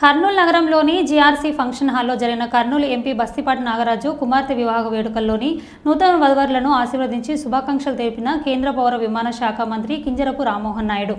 కర్నూలు నగరంలోని GRC function హాల్లో జరిగిన కర్నూలు ఎంపీ బస్తిపాటి నాగరాజు కుమార్తె వివాహ వేడుకల్లోని నూతన వధువరులను ఆశీర్వదించి శుభాకాంక్షలు తెలిపిన కేంద్ర పౌర విమాన శాఖ మంత్రి కింజరపు రామ్మోహన్ నాయుడు.